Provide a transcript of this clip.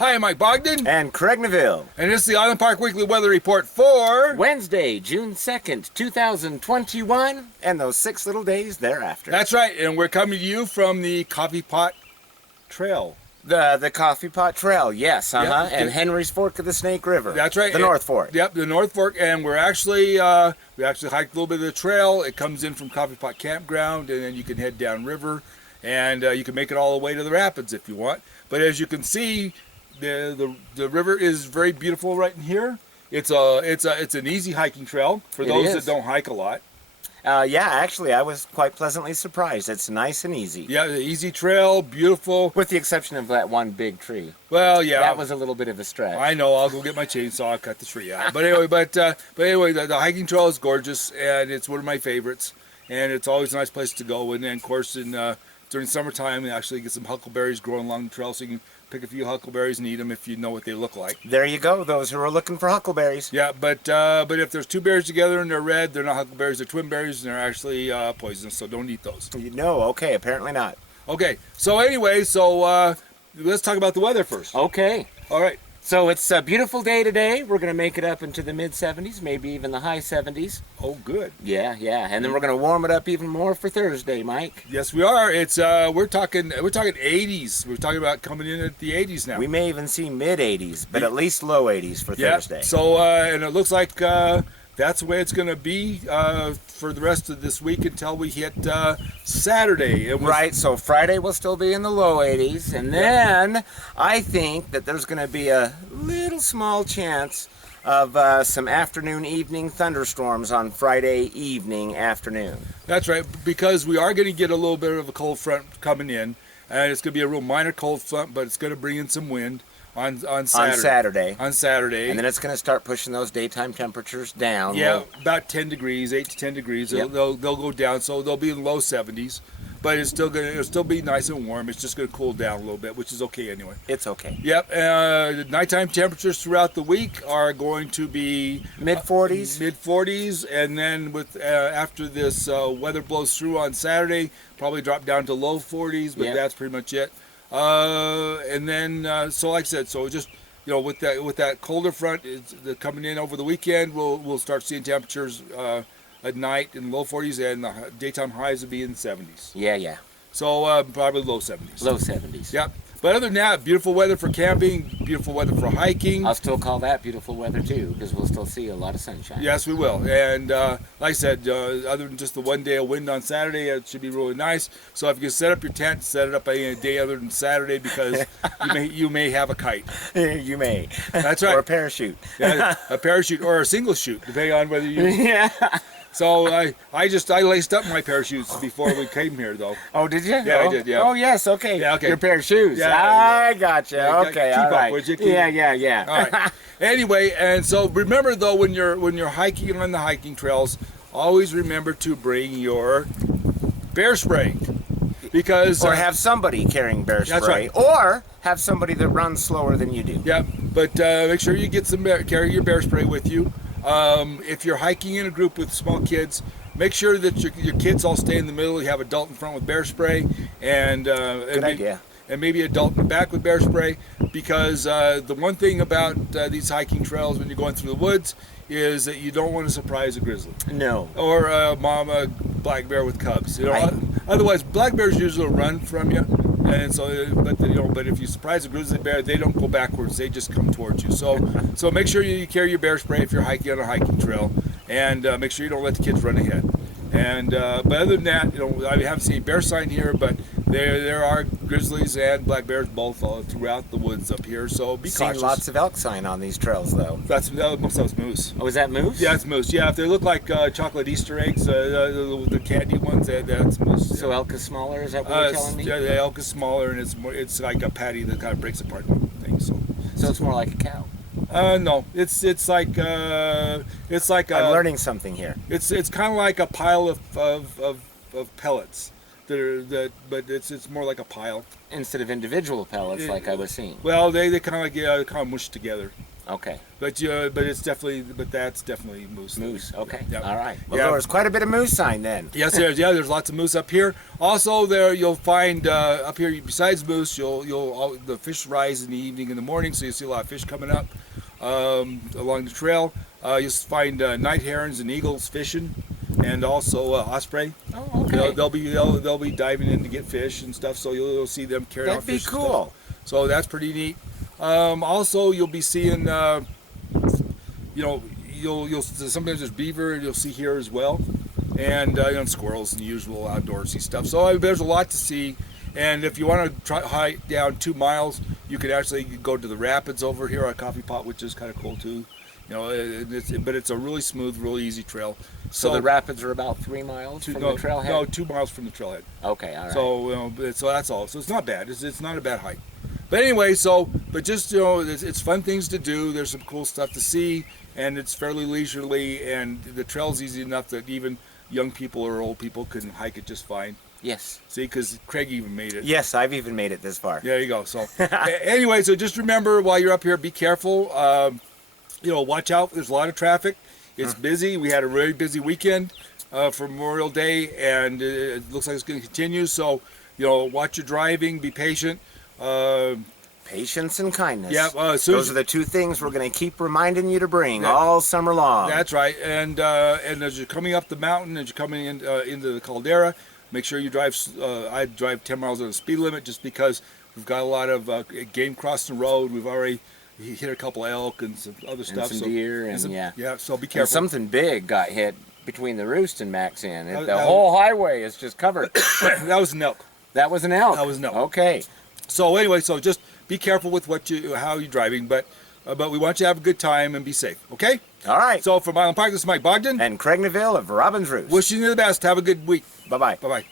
Hi, I'm Mike Bogden. And Craig Neville. And this is the Island Park Weekly Weather Report for Wednesday, June 2nd, 2021, and those 6 little days thereafter. That's right, and we're coming to you from the Coffee Pot Trail. The Coffee Pot Trail, yes, Yep. and Henry's Fork of the Snake River. That's right. The North Fork. Yep, the North Fork, and we actually hiked a little bit of the trail. It comes in from Coffee Pot Campground, and then you can head down river, and you can make it all the way to the rapids if you want. But as you can see, the river is very beautiful right in here. It's an easy hiking trail for those that don't hike a lot. Yeah, actually, I was quite pleasantly surprised. It's nice and easy. Yeah, the easy trail, beautiful. With the exception of that one big tree. Well, yeah. That was a little bit of a stretch. I know. I'll go get my chainsaw and cut the tree out. But anyway, the hiking trail is gorgeous, and it's one of my favorites. And it's always a nice place to go. And then, of course, during summertime, you actually get some huckleberries growing along the trail, so you can pick a few huckleberries and eat them if you know what they look like. There you go, those who are looking for huckleberries. Yeah, but if there's two berries together and they're red, they're not huckleberries, they're twin berries, and they're actually poisonous, so don't eat those. No, okay, apparently not. Okay, so anyway, let's talk about the weather first. Okay. All right. So it's a beautiful day today. We're going to make it up into the mid-70s, maybe even the high 70s. Oh, good. Yeah. And then we're going to warm it up even more for Thursday, Mike. Yes, we are. It's we're talking 80s. We're talking about coming in at the 80s now. We may even see mid-80s, but at least low 80s for Thursday. So and it looks like that's the way it's going to be for the rest of this week until we hit Saturday. Right, so Friday will still be in the low 80s, and then I think that there's going to be a little small chance of some afternoon, evening thunderstorms on Friday evening, afternoon. That's right, because we are going to get a little bit of a cold front coming in, and it's going to be a real minor cold front, but it's going to bring in some wind. On Saturday. And then it's going to start pushing those daytime temperatures down. Yeah, about 10 degrees, 8 to 10 degrees. Yep. They'll go down, so they'll be in low 70s. But it'll still be nice and warm. It's just going to cool down a little bit, which is okay anyway. It's okay. Yep. The nighttime temperatures throughout the week are going to be mid-40s. Mid-40s, and then after this weather blows through on Saturday, probably drop down to low 40s. But that's pretty much it. And then, so like I said, so just with that colder front coming in over the weekend, we'll start seeing temperatures at night in low 40s, and the daytime highs will be in 70s. Yeah. So probably low 70s. Low 70s. Yep. But other than that, beautiful weather for camping, beautiful weather for hiking. I'll still call that beautiful weather too, because we'll still see a lot of sunshine. Yes, we will. And like I said, other than just the one day of wind on Saturday, it should be really nice. So if you can set up your tent, set it up a day other than Saturday, because you may have a kite. You may. That's right. Or a parachute. Yeah, a parachute or a single chute, depending on whether you. Yeah. So I laced up my parachutes before we came here, though. Oh, did you? Yeah, I did. Yeah. Oh, yes. Okay. Yeah. Okay. Your pair of shoes. Yeah. I gotcha. Yeah, okay. keep all up, right. would you? Yeah. All right. Anyway, and so remember though, when you're hiking on the hiking trails, always remember to bring your bear spray, because or have somebody carrying bear spray, that's right. Or have somebody that runs slower than you do. Yeah, but make sure you get carry your bear spray with you. If you're hiking in a group with small kids, make sure that your kids all stay in the middle. You have adult in front with bear spray, and good idea. And maybe adult in the back with bear spray, because the one thing about these hiking trails when you're going through the woods is that you don't want to surprise a grizzly. No. Or a mama black bear with cubs. Otherwise, black bears usually run from you. And so, but if you surprise a grizzly bear, they don't go backwards; they just come towards you. So make sure you carry your bear spray if you're hiking on a hiking trail, and make sure you don't let the kids run ahead. And but other than that, I haven't seen a bear sign here, but there are grizzlies and black bears both throughout the woods up here. So be cautious. Seen lots of elk sign on these trails, though. Most of those moose. Oh, is that moose? Yeah, it's moose. Yeah, if they look like chocolate Easter eggs, the candy ones, that's moose. So elk is smaller. Is that what you're telling me? Yeah, the elk is smaller, and it's like a patty that kind of breaks apart things. So it's more like a cow. No, it's like I'm learning something here. It's kind of like a pile of pellets but it's more like a pile instead of individual pellets, like I was seeing. Well, they kind of mushed together. Okay. But that's definitely moose. Moose. Okay. Yeah. All right. Well, there's quite a bit of moose sign then. Yes, there's lots of moose up here. Also, there you'll find up here besides moose, the fish rise in the evening and the morning, so you'll see a lot of fish coming up along the trail. You'll find night herons and eagles fishing, and also osprey. Oh, okay. They'll be diving in to get fish and stuff, so you'll see them carrying out fish. That'd be cool. So that's pretty neat. Also, you'll be seeing, you'll sometimes there's beaver you'll see here as well, and squirrels and the usual outdoorsy stuff. So there's a lot to see. And if you want to try hike down 2 miles, you could actually go to the rapids over here at Coffee Pot, which is kind of cool too. But it's a really smooth, really easy trail. So the rapids are about 3 miles from the trailhead? No, 2 miles from the trailhead. Okay, all right. So that's all. So it's not bad. It's not a bad hike. But anyway, but just, it's fun things to do. There's some cool stuff to see, and it's fairly leisurely, and the trail's easy enough that even young people or old people can hike it just fine. Yes. See, because Craig even made it. Yes, I've even made it this far. There you go. So anyway, so just remember while you're up here, be careful. Watch out. There's a lot of traffic. It's busy. We had a very busy weekend for Memorial Day, and it looks like it's going to continue. So, watch your driving. Be patient. Patience and kindness. Yeah, those are the 2 things we're going to keep reminding you to bring all summer long. That's right. And as you're coming up the mountain, as you're coming into the caldera, make sure you drive. I drive 10 miles on the speed limit just because we've got a lot of game crossing the road. We've already hit a couple of elk and some other stuff. And some deer yeah. So be careful. And something big got hit between the roost and Max Inn. The whole highway is just covered. That was an elk. That was an elk. That was an elk. Okay. So anyway, just be careful with how you're driving, but we want you to have a good time and be safe. Okay? All right. So from Island Park, this is Mike Bogden and Craig Neville of Robin's Roost. Wishing you the best. Have a good week. Bye bye. Bye bye.